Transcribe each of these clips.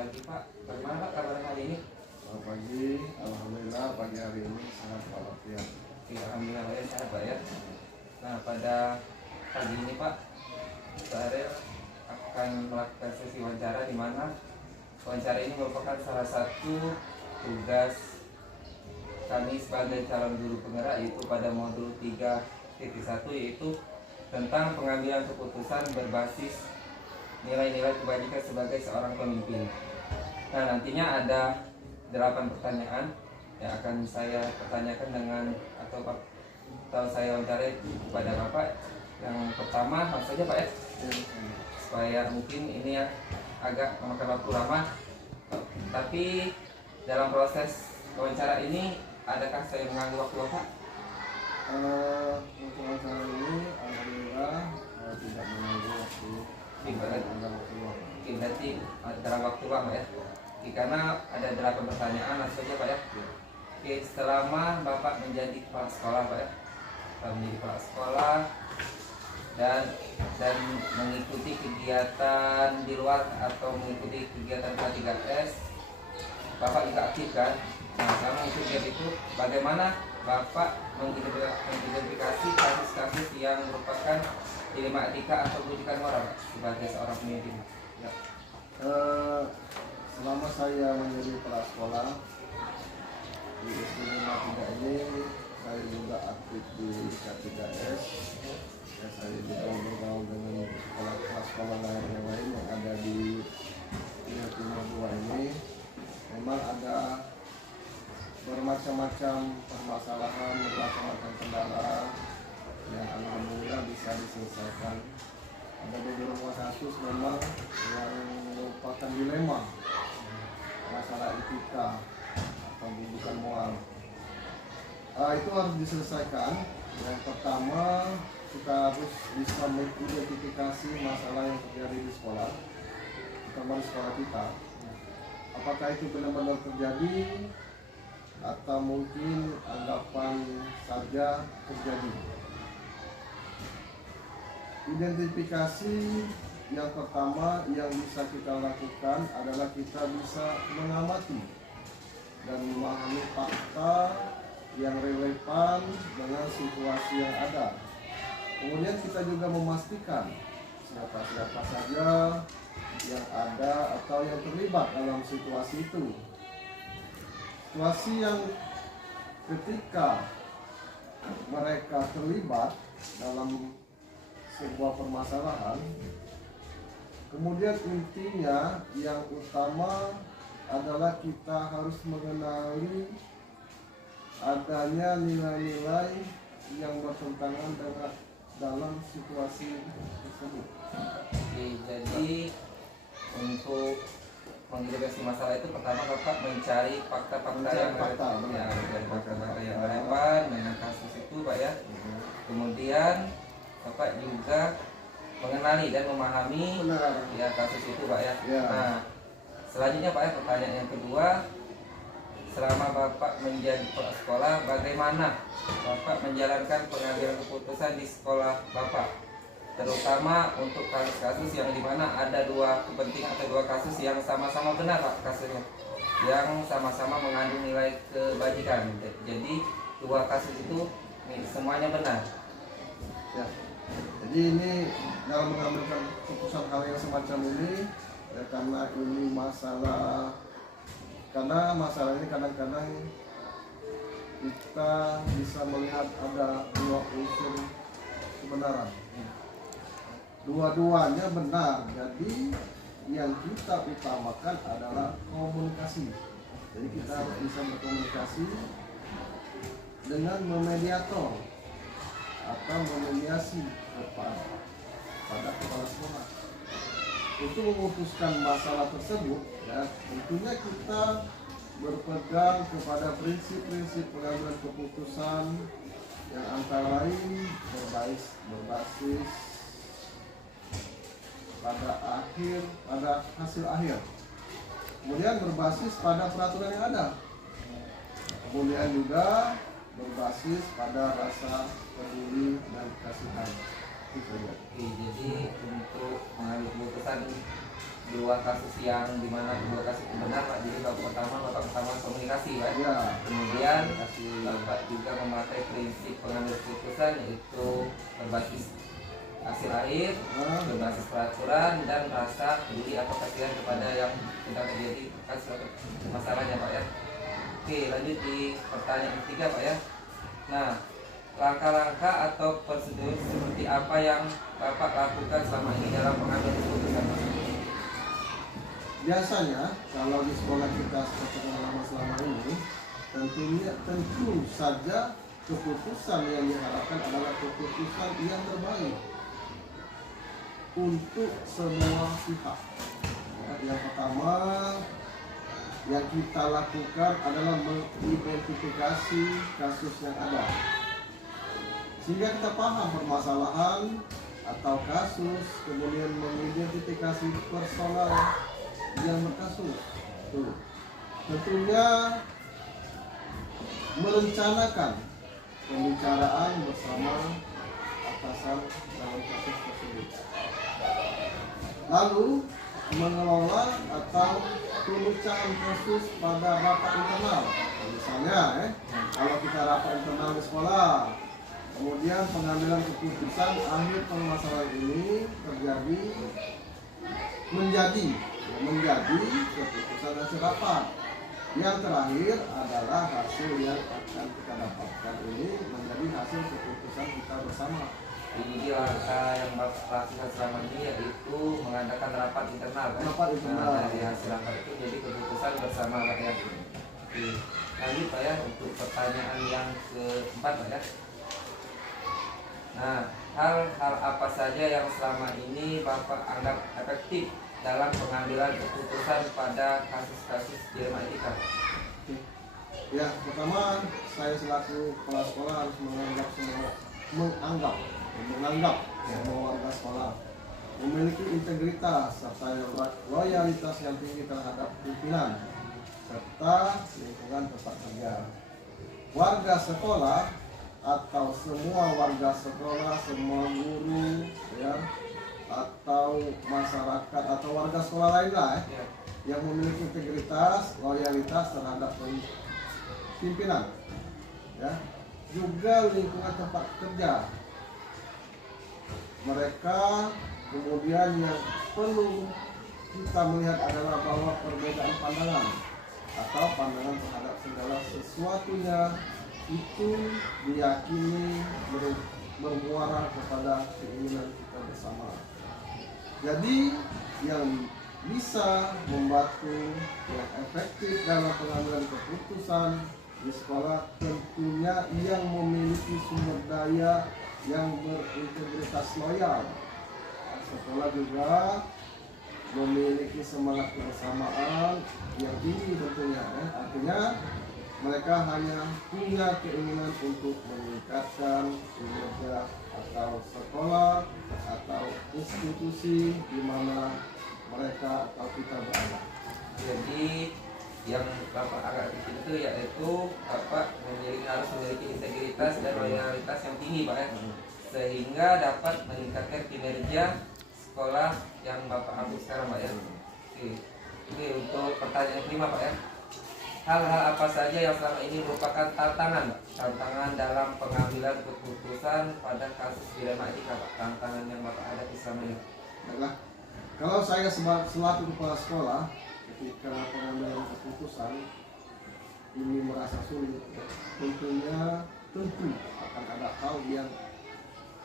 pagi Pak. Bagaimana Pak kabarnya hari ini? Selamat pagi, alhamdulillah pagi hari ini sangat walafiat. Alhamdulillah Pak ya, sehat Pak ya. Nah pada pagi ini Pak, saya akan melakukan sesi wawancara di mana wawancara ini merupakan salah satu tugas kami sebagai calon guru penggerak, yaitu pada modul 3.1, yaitu tentang pengambilan keputusan berbasis nilai-nilai kebajikan sebagai seorang pemimpin. Nah, nantinya ada 8 pertanyaan yang akan saya pertanyakan dengan atau saya wawancarai kepada Bapak. Yang pertama, langsung saja Pak ya, supaya mungkin ini ya agak memakan waktu lama. Tapi dalam proses wawancara ini, adakah saya mengganggu waktu Bapak? Untuk acara ini alhamdulillah tidak mengganggu waktu. Berarti dalam waktu lama ya. Karena ada 8 pertanyaan, langsung saja Pak ya. Oke, selama Bapak menjadi kepala sekolah Pak ya, Bapak menjadi kepala sekolah dan mengikuti kegiatan di luar atau mengikuti kegiatan K3S, Bapak juga aktif kan? Nah, selama mengikuti itu, bagaimana Bapak mengidentifikasi kasus-kasus yang merupakan dilema etika atau bujukan moral sebagai seorang pemimpin? Ya. Selama saya menjadi kepala sekolah di SD 53 ini, saya juga aktif di K3S. Ya, saya juga bergaul dengan kepala sekolah yang lain yang ada di Timur 2 ini. Memang ada bermacam-macam permasalahan, bermacam-macam kendala yang alhamdulillah bisa diselesaikan. Ada beberapa kasus memang yang merupakan dilema, masalah etika atau bukan moral. Itu harus diselesaikan. Yang pertama, kita harus bisa mengidentifikasi masalah yang terjadi di sekolah, terutama di sekolah kita. Apakah itu benar-benar terjadi atau mungkin anggapan saja terjadi. Identifikasi yang pertama yang bisa kita lakukan adalah kita bisa mengamati dan memahami fakta yang relevan dengan situasi yang ada. Kemudian kita juga memastikan siapa-siapa saja yang ada atau yang terlibat dalam situasi itu. Situasi yang ketika mereka terlibat dalam sebuah permasalahan, kemudian intinya yang utama adalah kita harus mengenali adanya nilai-nilai yang bertentangan dengan dalam situasi tersebut. Oke, jadi untuk mengidentifikasi masalah itu pertama Bapak mencari fakta-fakta yang relevan dengan kasus itu Pak ya. Kemudian Bapak juga mengenali dan memahami ya kasus itu Pak ya. Nah, selanjutnya Pak ya, pertanyaan yang kedua, selama Bapak menjadi kepala sekolah, bagaimana Bapak menjalankan pengambilan keputusan di sekolah Bapak, terutama untuk kasus-kasus yang dimana ada dua kepentingan atau dua kasus yang sama-sama benar Pak kasusnya, yang sama-sama mengandung nilai kebajikan. Jadi dua kasus itu semuanya benar ya. Jadi ini dalam mengambil keputusan hal yang semacam ini ya, karena ini masalah ini kadang-kadang kita bisa melihat ada dua unsur kebenaran. Dua-duanya benar, jadi yang kita utamakan adalah komunikasi. Jadi kita harus bisa berkomunikasi dengan memediator atau memediasi pada kepala sekolah untuk memutuskan masalah tersebut. Ya, tentunya kita berpegang kepada prinsip-prinsip pengambilan keputusan yang antara lain berbasis pada hasil akhir, kemudian berbasis pada peraturan yang ada, kemudian juga berbasis pada rasa peduli dan kasihan. Oke, jadi untuk mengambil keputusan dua kasus yang dimana dua kasus benar Pak. Jadi bapak pertama komunikasi Pak. Ya. Kemudian Komunikasi. bapak juga memakai prinsip pengambil keputusan yaitu berbasis hasil akhir, berbasis peraturan dan rasa peduli atau kasihan kepada yang sedang terjadi kasus masalahnya Pak ya. Oke, lanjut di pertanyaan ketiga Pak ya. Nah, langkah-langkah atau prosedur seperti apa yang bapak lakukan selama ini dalam pengambilan keputusan Pak? Biasanya kalau di sekolah kita seperti pengalaman selama ini, tentu saja keputusan yang diharapkan adalah keputusan yang terbaik untuk semua pihak. Ya, yang pertama yang kita lakukan adalah mengidentifikasi kasus yang ada, sehingga kita paham permasalahan atau kasus, kemudian mengidentifikasi personal yang berkasus. Tuh. Tentunya merencanakan pembicaraan bersama atasan dalam kasus tersebut. Lalu mengelola atau pemecahan kasus pada rapat internal. Misalnya, kalau kita rapat internal di sekolah, kemudian pengambilan keputusan akhir permasalahan ini terjadi menjadi keputusan hasil rapat. Yang terakhir adalah hasil yang akan kita dapatkan ini menjadi hasil keputusan kita bersama. Jadi langkah yang bapak lakukan selama ini yaitu mengadakan rapat internal kan? Rapat internal. Nah, dari hasil rapat itu jadi keputusan bersama Pak ya. Oke. Lanjut Pak ya untuk pertanyaan yang keempat Pak ya. Nah, hal-hal apa saja yang selama ini bapak anggap efektif dalam pengambilan keputusan pada kasus-kasus dilema etika? Ya, pertama saya selaku kepala sekolah harus menganggap semua warga sekolah memiliki integritas serta loyalitas yang tinggi terhadap pimpinan serta lingkungan tempat kerja. Warga sekolah atau semua warga sekolah, semua guru ya, atau masyarakat atau warga sekolah lain lah yang memiliki integritas, loyalitas terhadap pimpinan ya, juga lingkungan tempat kerja. Mereka kemudian yang perlu kita melihat adalah bahwa perbedaan pandangan atau pandangan terhadap segala sesuatunya itu diyakini bermuara kepada keinginan kita bersama. Jadi yang bisa membantu yang efektif dalam pengambilan keputusan di sekolah tentunya yang memiliki sumber daya yang berintegritas loyal. Sekolah juga memiliki semangat kebersamaan yang tinggi tentunya artinya mereka hanya punya keinginan untuk meningkatkan kinerja atau sekolah atau institusi di mana mereka atau kita berada. Jadi yang bapak agak kecil itu yaitu bapak harus memiliki integritas dan loyalitas yang tinggi Pak ya, sehingga dapat meningkatkan kinerja sekolah yang bapak ambil sekarang Pak ya. Oke, untuk pertanyaan kelima Pak ya. Hal-hal apa saja yang selama ini merupakan tantangan dalam pengambilan keputusan pada kasus dilema etika Pak? Tantangan yang bapak hadapi selama ini. Baiklah, kalau saya selaku kepala sekolah ketika pengambilan keputusan ini merasa sulit, tentunya akan ada hal yang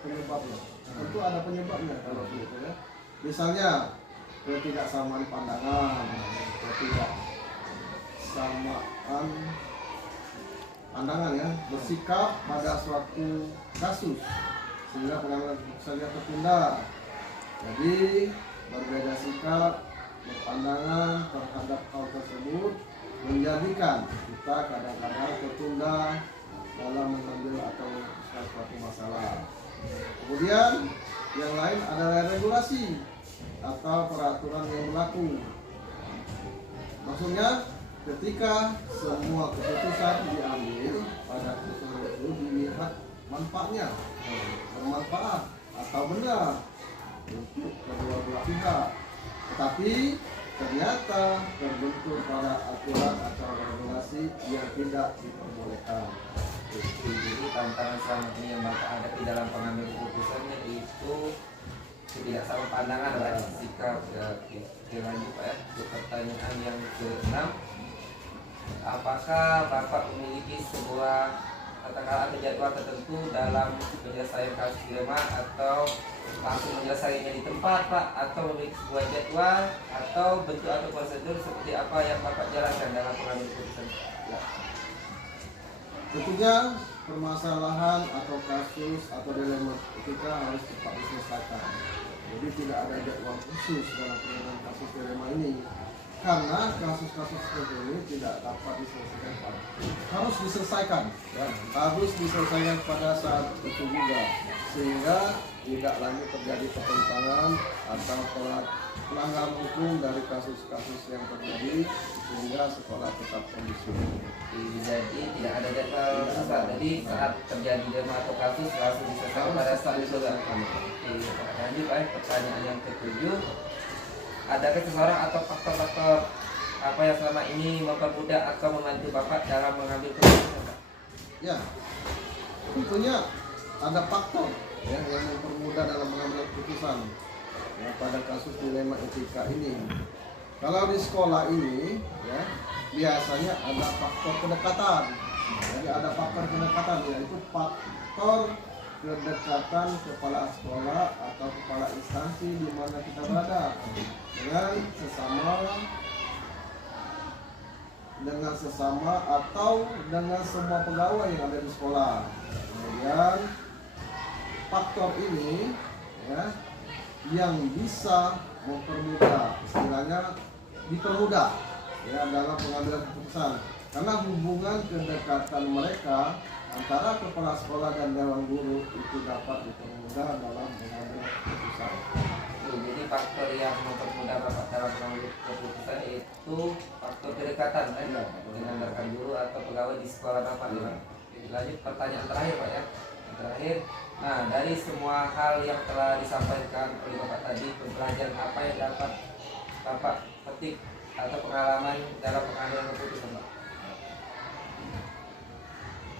penyebabnya. Tentu ada penyebabnya kalau begitu ya. Misalnya ketidaksamaan pandangan, pandangan ya, bersikap pada suatu kasus sehingga pengambilan keputusannya tertunda. Jadi berbeda sikap, berpandangan terhadap hal tersebut menjadikan kita kadang-kadang tertunda dalam mengambil atau memutuskan suatu masalah. Kemudian yang lain adalah regulasi atau peraturan yang berlaku. Maksudnya ketika semua keputusan diambil pada keputusan itu dilihat manfaatnya, bermanfaat atau benar untuk kedua belah pihak. Tapi ternyata terbentuk pada aturan atau regulasi yang tidak diperbolehkan. Jadi tantangan selama ini yang Bapak hadapi dalam pengambil keputusannya itu ketidaksamaan pandangan dan sikap. Oke, lanjut Pak ya ke pertanyaan yang ke-6. Apakah Bapak memiliki sebuah katakanlah ada jadwal tertentu dalam penyelesaian kasus dilema atau langsung menyelesaikannya di tempat Pak, atau memiliki sebuah jadwal atau bentuk atau prosedur seperti apa yang Bapak jalankan dalam pengambil keputusan? Ya. Tentunya permasalahan atau kasus atau dilema etika harus cepat diselesaikan. Jadi tidak ada jadwal khusus dalam penanganan kasus dilema ini. Karena kasus-kasus seperti ini tidak dapat diselesaikan, harus diselesaikan, ya. Harus diselesaikan pada saat itu juga, sehingga tidak lagi terjadi pertentangan atau pelanggaran hukum dari kasus-kasus yang terjadi, sehingga sekolah tetap kondusif. Jadi tidak ada jadwal besar. Jadi saat terjadi dilema atau kasus langsung diselesaikan pada saat itu. Lanjut pertanyaan yang ke-7. Adakah seseorang atau faktor-faktor apa yang selama ini mempermudah atau membantu Bapak dalam mengambil keputusan? Ya, tentunya ada faktor ya, yang mempermudah dalam mengambil keputusan ya, pada kasus dilema etika ini. Kalau di sekolah ini ya, biasanya ada faktor kedekatan. Jadi ada faktor kedekatan, yaitu faktor kedekatan kepala sekolah atau kepala instansi di mana kita berada dengan sesama atau dengan semua pegawai yang ada di sekolah. Kemudian faktor ini ya, yang bisa mempermudah, istilahnya dipermudah ya dalam pengambilan keputusan, karena hubungan kedekatan mereka antara kepala sekolah dan dewan guru itu dapat dipermudah dalam mengambil keputusan. Jadi faktor yang mempermudah Bapak dalam mengambil keputusan itu faktor kedekatan dengan rekan guru atau pegawai di sekolah Bapak. Lanjut pertanyaan terakhir Pak ya. Terakhir, nah dari semua hal yang telah disampaikan oleh Bapak tadi, pembelajaran apa yang dapat Bapak petik atau pengalaman dalam pengambilan keputusan Pak?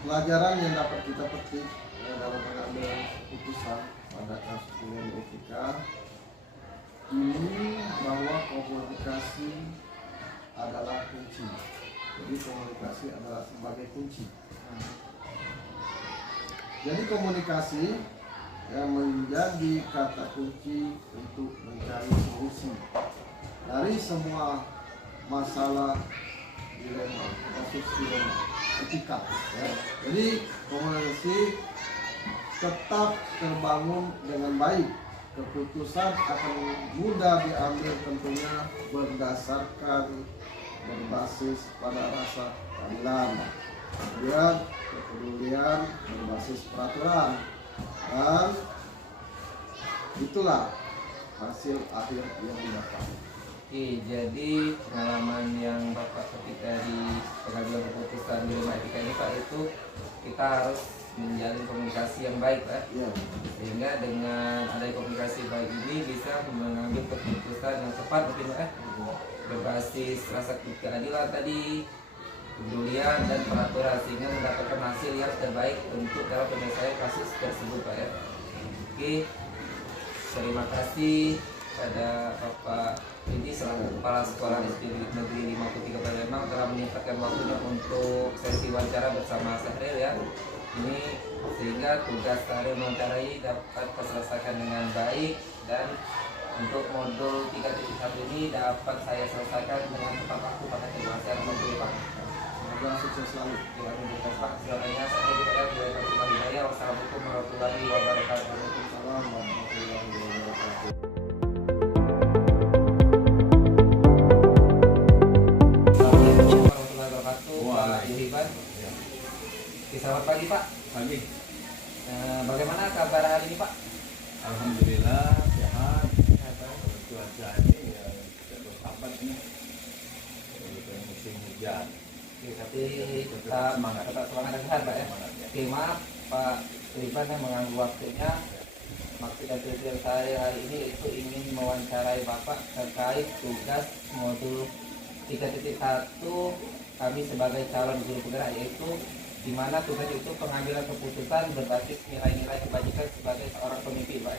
Pelajaran yang dapat kita petik ya, dalam pengambilan keputusan pada kasus dilema etika ini, bahwa komunikasi adalah kunci. Jadi komunikasi adalah sebagai kunci. Jadi komunikasi yang menjadi kata kunci untuk mencari solusi dari semua masalah dilema, kasus dilema etika. Ya. Jadi komunikasi tetap terbangun dengan baik. Keputusan akan mudah diambil tentunya berdasarkan berbasis pada rasa keadilan, kemudian kepedulian berbasis peraturan, dan itulah hasil akhir yang didapat. Oke, jadi pengalaman yang Bapak ketika di pengambilan keputusan dilema etika ini Pak, itu kita harus menjalin komunikasi yang baik Pak, Ya. sehingga dengan ada komunikasi baik ini bisa mengambil keputusan yang tepat mungkin Pak, berbasis rasa keadilan tadi, kepedulian dan peraturan, sehingga mendapatkan hasil yang terbaik untuk dalam penyelesaian kasus tersebut Pak ya. Oke, terima kasih pada Bapak Edi selaku Kepala Sekolah SD Negeri 53 Palembang telah menyempatkan waktunya untuk sesi wawancara bersama Sahril ya. Ini sehingga tugas Sahril mewawancarai dapat terselesaikan dengan baik, dan untuk modul 3.1 ini dapat saya selesaikan dengan tepat waktu pada terima kasih atas waktu Pak. Semoga sukses selalu. Terima Pak. Silakannya saya juga ya. Wassalamualaikum warahmatullahi wabarakatuh. Waalaikumsalam warahmatullahi wabarakatuh. Selamat pagi Pak. Pagi. Bagaimana kabar hari ini Pak? Alhamdulillah sehat. Cuaca ini ya terus apa ini? Musim hujan. Oke, tapi tetap semangat dan sehat Pak ya. Oke, maaf Pak Irfan yang mengganggu waktunya. Maksud dan tujuan saya hari ini itu ingin mewawancarai Bapak terkait tugas modul 3.1 kami sebagai calon guru penggerak, yaitu di mana tugas itu pengambilan keputusan berbasis nilai-nilai kebajikan sebagai seorang pemimpin, Pak.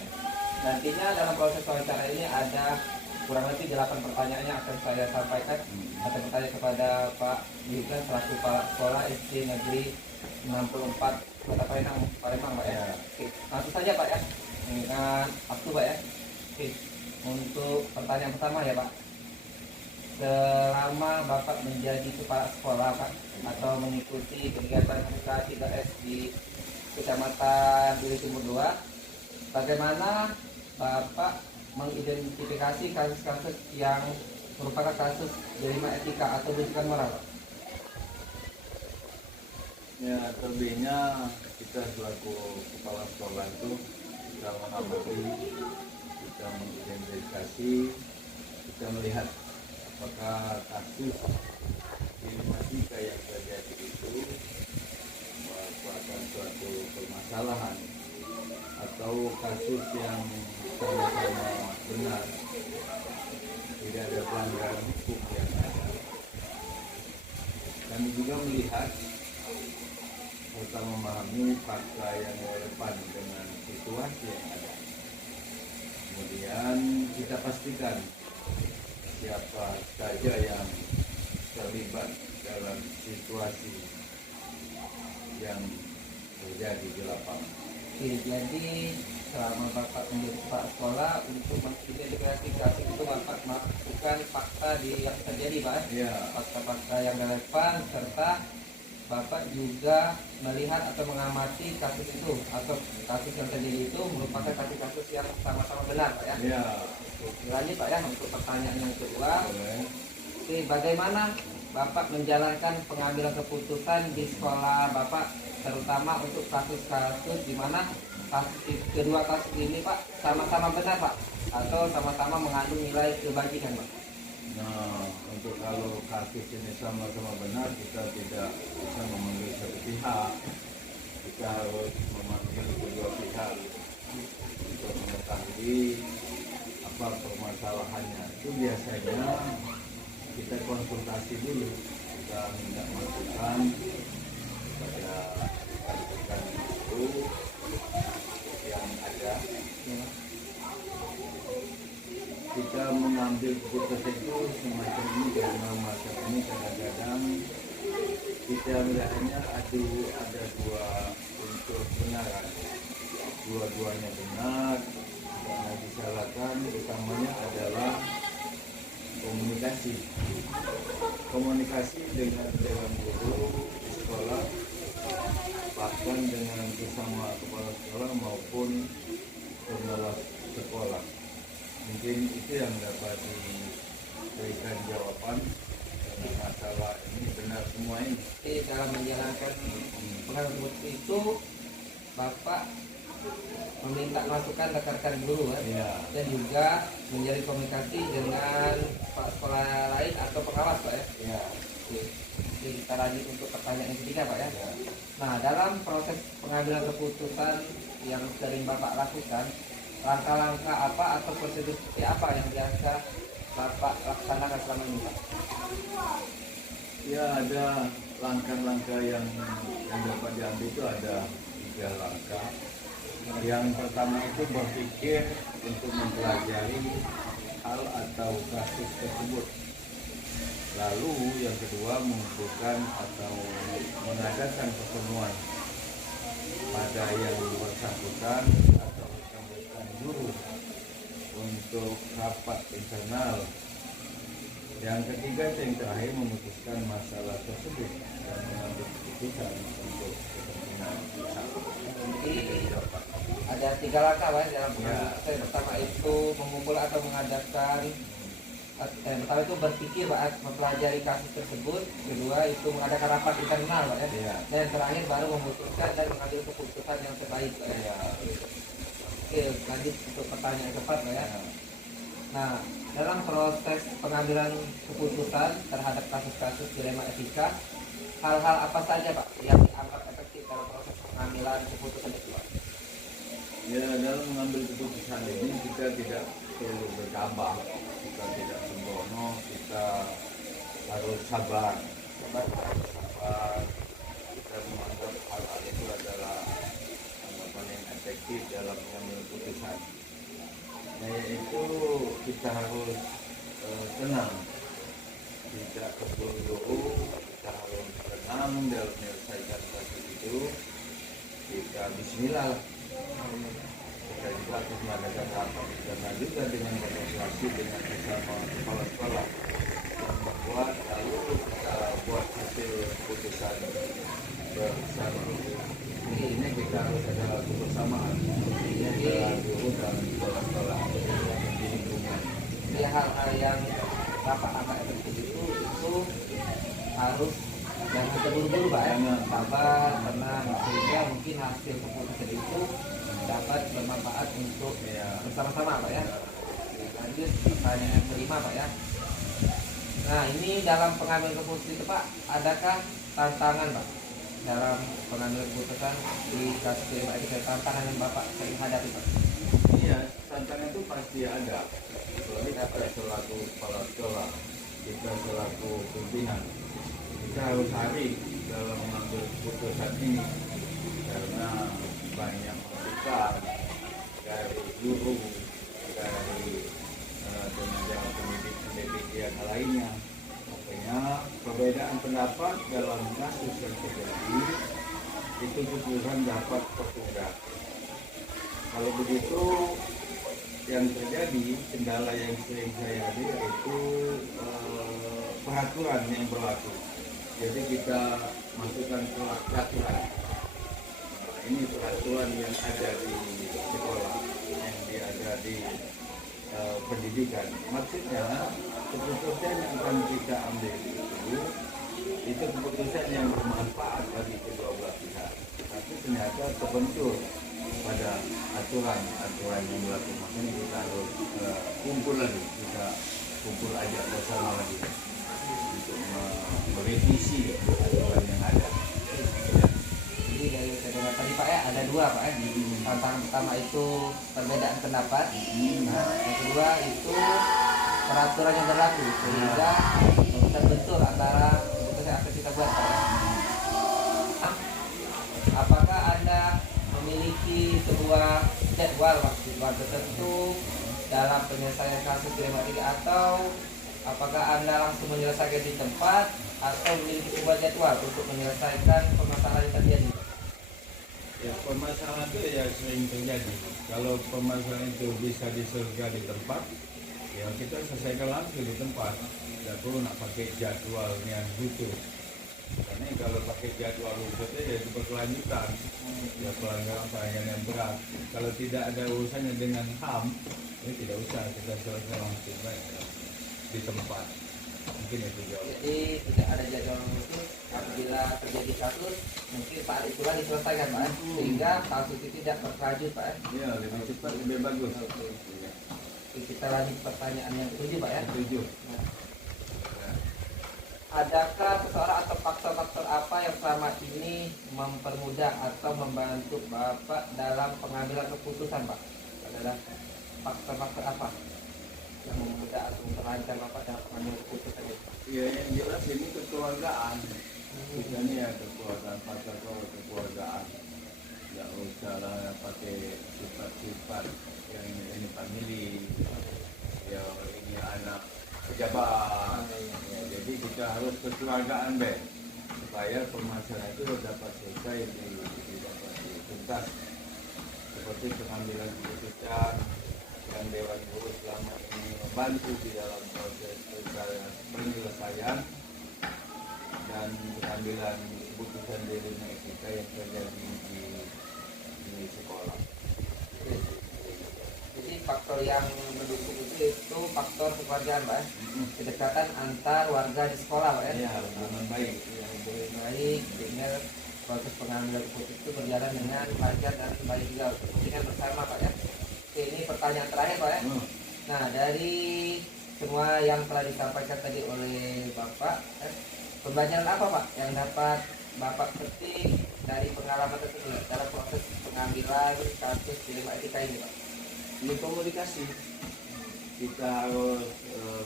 Nantinya dalam proses wawancara ini ada kurang lebih 8 pertanyaan yang akan saya sampaikan. Saya bertanya kepada Pak Yugan selaku Kepala Sekolah SD Negeri 64 Kota Palembang, Pak ya. Oke, langsung saja Pak ya. Dengan waktu Pak ya. Oke, untuk pertanyaan pertama ya Pak. Selama Bapak menjadi kepala sekolah Pak, atau mengikuti kegiatan K3S di Kecamatan Gili Timur 2, bagaimana Bapak mengidentifikasi kasus-kasus yang merupakan kasus delima etika atau bujukan moral, Pak? Ya, terlebihnya kita selaku kepala sekolah itu kita mengamati, kita mengidentifikasi, kita melihat apakah kasus delima etika yang terjadi itu merupakan suatu permasalahan atau kasus yang sama-sama benar, tidak ada pelanggaran hukum yang ada. Kami juga melihat serta memahami fakta yang relevan dengan situasi yang ada. Kemudian kita pastikan siapa saja yang terlibat dalam situasi yang terjadi di lapangan. Oke, jadi selama Bapak menjadi kepala sekolah untuk mengidentifikasi kasus itu Bapak melakukan fakta yang terjadi Pak? Ya. Fakta-fakta yang relevan serta Bapak juga melihat atau mengamati kasus itu atau kasus yang terjadi itu merupakan kasus-kasus yang sama-sama benar Pak ya? Ya. Lanjut Pak ya, untuk pertanyaan yang kedua. Boleh. Oke, bagaimana Bapak menjalankan pengambilan keputusan di sekolah Bapak, terutama untuk kasus-kasus di mana kedua kasus ini Pak sama-sama benar Pak, atau sama-sama mengandung nilai kebajikan Pak? Nah, untuk kalau kasus ini sama-sama benar, kita tidak bisa memanggil satu pihak. Kita harus memanggil kedua pihak untuk mengetahui apa permasalahannya. Itu biasanya kita konsultasi dulu, kita minta masukan kepada rekan itu yang ada. Kita mengambil keputusan itu semacam ini karena masa ini kadang-kadang kita melihatnya ada dua unsur kebenaran, dua-duanya benar, karena disalahkan utamanya adalah komunikasi dengan guru di sekolah, bahkan dengan sesama kepala sekolah maupun pengawas sekolah. Mungkin itu yang dapat diberikan jawaban karena masalah ini benar semua ini. Jadi dalam menjalankan pengambilan itu Bapak meminta masukan rekan-rekan guru kan? Ya. Dan juga menjalin komunikasi dengan kepala sekolah lain atau pengawas Pak ya? Ya. Oke, kita lanjut untuk pertanyaan yang ketiga Pak ya. Ya. Nah, dalam proses pengambilan keputusan yang sering Bapak lakukan, langkah-langkah apa atau prosedur seperti apa yang biasa Bapak laksanakan selama ini Pak? Ya, ada langkah-langkah yang dapat diambil itu ada 3 langkah. Yang pertama itu berpikir untuk mempelajari hal atau kasus tersebut. Lalu yang kedua mengumpulkan atau mengadakan pertemuan pada yang bersangkutan atau rekan-rekan guru untuk rapat internal. Yang ketiga yang terakhir memutuskan masalah tersebut dan mengambil keputusan untuk kepentingan pihak. Jadi ada 3 langkah Pak dalam pengambilan keputusan. Yang pertama itu mengumpul atau mengadakan, pertama itu berpikir Pak, mempelajari kasus tersebut. Kedua itu mengadakan rapat internal Pak ya. Ya. Dan yang terakhir baru memutuskan dan mengambil keputusan yang terbaik Pak ya. Ya. Oke, lanjut untuk pertanyaan keempat Pak ya. Nah, dalam proses pengambilan keputusan terhadap kasus-kasus dilema etika, hal-hal apa saja Pak yang dianggap efektif dalam proses pengambilan keputusan itu Pak? Ya, dalam mengambil keputusan ini kita tidak perlu bergabah, kita tidak sembrono, kita harus sabar. Sabar. Kita menganggap hal-hal itu adalah anggapan yang efektif dalam mengambil keputusan. Nah, yaitu kita harus tenang, tidak terburu-buru, kita harus tenang dalam menyelesaikan kasus itu. Kita Bismillah lah. Kita juga harus mengadakan rapat karena juga dengan komunikasi dengan bersama kepala sekolah yang membuat lalu kita buat hasil putusan bersama. Jadi ini kita harus ada kebersamaan antara guru dan sekolah-sekolah di lingkungan. Jadi hal-hal yang Bapak angkat efektif itu harus jangan terburu-buru Pak ya, sabar, tenang, sehingga mungkin hasil keputusan itu dapat bermanfaat untuk bersama-sama Pak ya. Lanjut pertanyaan yang kelima Pak ya. Nah ini dalam pengambilan keputusan itu Pak, adakah tantangan Pak dalam pengambilan keputusan di kasus kelima itu, tantangan yang Bapak sering hadapi Pak? Iya, tantangan itu pasti ada. Kecuali kita selaku kepala sekolah, kita selaku pimpinan, kita harus hari dalam mengambil keputusan ini karena banyak masukan dari guru, dari tenaga pendidik yang lainnya. Makanya perbedaan pendapat dalam kasus yang terjadi itu keputusan dapat tertunda. Kalau begitu yang terjadi kendala yang sering saya hadapi yaitu peraturan yang berlaku. Jadi kita masukkan peraturan. Ini peraturan yang ada di sekolah, yang ada di pendidikan. Maksudnya keputusan yang akan kita ambil itu keputusan yang bermanfaat bagi kedua belah pihak. Tapi ternyata terbentur pada aturan yang berlaku. Makanya kita harus kumpul lagi, kita kumpul ajak bersama lagi untuk merevisi aturan yang ada. Jadi dari kata tadi Pak ya, ada dua Pak ya. Tantangan pertama itu perbedaan pendapat. Nah, yang kedua itu peraturan yang berlaku sehingga terbentur antara keputusan yang akan kita buat Pak ya. Apakah Anda memiliki sebuah jadwal tertentu dalam penyelesaian kasus dilematik, atau apakah Anda langsung menyelesaikan di tempat atau memiliki sebuah jadwal untuk menyelesaikan permasalahan yang terjadi? Ya, permasalahan itu ya sering terjadi. Kalau permasalahan itu bisa diselesaikan di tempat, ya kita selesaikan langsung di tempat. Tidak perlu nak pakai jadwal yang butuh. Karena kalau pakai jadwal khusus ya itu berkelanjutan, ya pelanggaran yang berat. Kalau tidak ada urusannya dengan HAM, ini tidak usah kita selesaikan langsung di tempat. Mungkin itu jawab. Jadi tidak ada jadwal khusus, apabila terjadi kasus mungkin saat itulah diselesaikan Pak, sehingga kasus itu tidak berlanjut Pak. Ya, lebih cepat lebih bagus. Kita lanjut pertanyaan yang ketujuh Pak ya. Setuju. Adakah seseorang atau faktor-faktor apa yang selama ini mempermudah atau membantu Bapak dalam pengambilan keputusan Pak? Adalah faktor-faktor apa yang mempermudah atau memperlancar Bapak dalam pengambilan keputusan itu? Ya, yang jelas ini kekeluargaan. Kita ini ya kekeluargaan, faktor kekeluargaan. Tidak usah lah pakai sifat-sifat yang ini family, ya ini anak pejabat. Ya, jadi kita harus kekeluargaan deh, supaya permasalahan itu dapat selesai dapat dituntas. Seperti pengambilan keputusan yang Dewan Guru selama ini membantu di dalam proses penyelesaian dan pengambilan keputusan dari kita yang terjadi di sekolah. Jadi faktor yang mendukung itu faktor kekeluargaan Pak, kedekatan antar warga di sekolah Pak ya. Ya, hubungan baik. Yang lebih baik sehingga proses pengambilan keputusan itu berjalan dengan lancar dan baik juga kepentingan bersama Pak ya. Oke, ini pertanyaan terakhir Pak ya. Nah, dari semua yang telah disampaikan tadi oleh Bapak, pembelajaran apa Pak yang dapat Bapak petik dari pengalaman tersebut dalam proses pengambilan kasus dilema etika ini Pak? Ini komunikasi, kita harus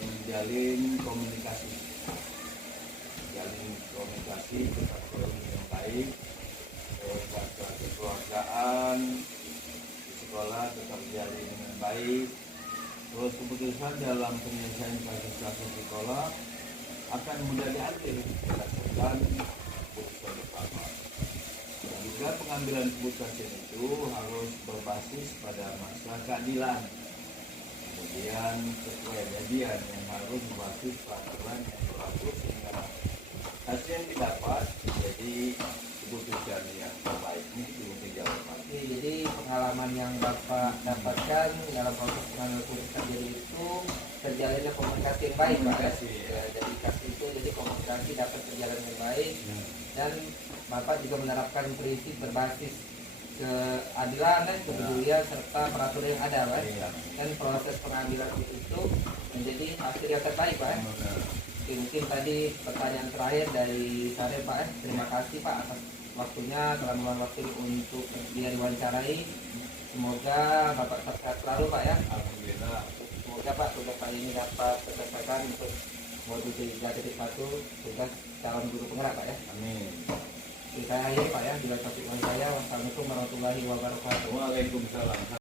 menjalin komunikasi, tetap yang baik, terus kekeluargaan di sekolah tetap jalin dengan baik, terus keputusan dalam penyelesaian kasus-kasus sekolah akan mudah diambil berdasarkan keputusan bersama. Dan juga pengambilan keputusan itu harus berbasis pada masalah keadilan. Kemudian sesuai median yang harus berbasis peraturan yang berlaku sehingga hasil yang didapat jadi keputusan yang terbaik. Ini belum dijawab. Jadi pengalaman yang Bapak dapatkan dalam proses pengambilan keputusan jadi itu terjalinnya komunikasi yang baik Pak ya. Jadi kasus itu jadi komunikasi dapat berjalan dengan baik dan Bapak juga menerapkan prinsip berbasis keadilan dan kepedulian serta peraturan yang ada Pak. Dan proses pengambilan itu menjadi hasil yang terbaik Pak. Oke, mungkin tadi pertanyaan terakhir dari saya Pak. Terima kasih Pak atas waktunya, telah meluangkan waktu untuk dia diwawancarai. Semoga Bapak tetap sehat selalu Pak ya. Alhamdulillah. Semoga Pak tugas kali ini dapat terselesaikan untuk modul 3.1 tugas calon guru penggerak Pak ya. Amin. Kita akhiri Pak ya, bila topik saya. Wassalamualaikum warahmatullahi wabarakatuh. Waalaikumsalam.